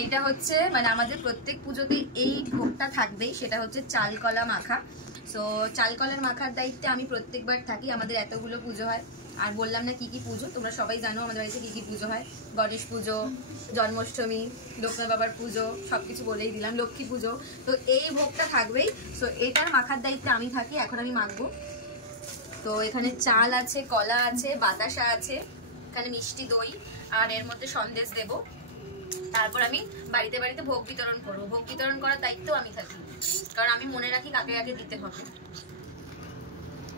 এইটা হচ্ছে মানে আমাদের প্রত্যেক পুজোতে এই ভোগটা থাকবেই, সেটা হচ্ছে চাল কলা মাখা। সো চাল কলার মাখার দায়িত্বে আমি প্রত্যেকবার থাকি। আমাদের এতগুলো পুজো হয়, আর বললাম না কি কি পুজো, তোমরা সবাই জানো আমাদের বাড়িতে কি কি পুজো হয়। গণেশ পুজো, জন্মাষ্টমী, লোকনাথ বাবার পুজো, সব কিছু বলেই দিলাম, লক্ষ্মী পুজো। তো এই ভোগটা থাকবেই। সো এটার মাখার দায়িত্বে আমি থাকি। এখন আমি মাখবো। তো এখানে চাল আছে, কলা আছে, বাতাসা আছে, এখানে মিষ্টি দই, আর এর মধ্যে সন্দেশ দেব। তারপর আমি বাড়িতে বাড়িতে ভোগ বিতরণ করবো। ভোগ বিতরণ করার দায়িত্ব আমি থাকি, কারণ আমি মনে রাখি কাকে কাকে দিতে হবে।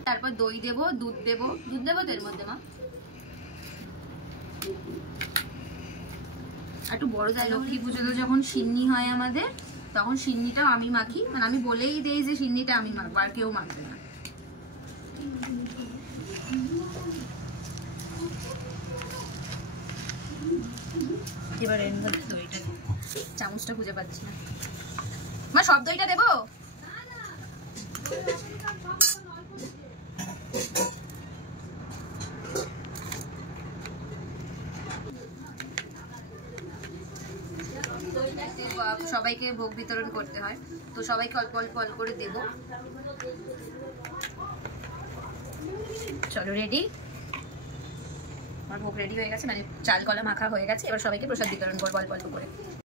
তারপর দই দেব, দুধ দেব। দুধ দেবো তো এর মধ্যে মা? একটু বড় যায়। লক্ষ্মী পুজোতে যখন সিন্নি হয় আমাদের, তখন সিন্নিটাও আমি মাখি। মানে আমি বলেই দেই যে সিন্নিটা আমি মাখবো, আর কেউ মাখবে না। এবার এর মধ্যে দইটা, চামচটা খুঁজে পাচ্ছি না মা, সব দইটা দেবো? সবাইকে ভোগ বিতরণ করতে হয়, তো সবাইকে অল্প অল্প অল্প করে দেবো। চলো রেডি, আমার ভোগ রেডি হয়ে গেছে, মানে চাল কলা মাখা হয়ে গেছে। এবার সবাইকে প্রসাদ বিতরণ করবো অল্প অল্প করে।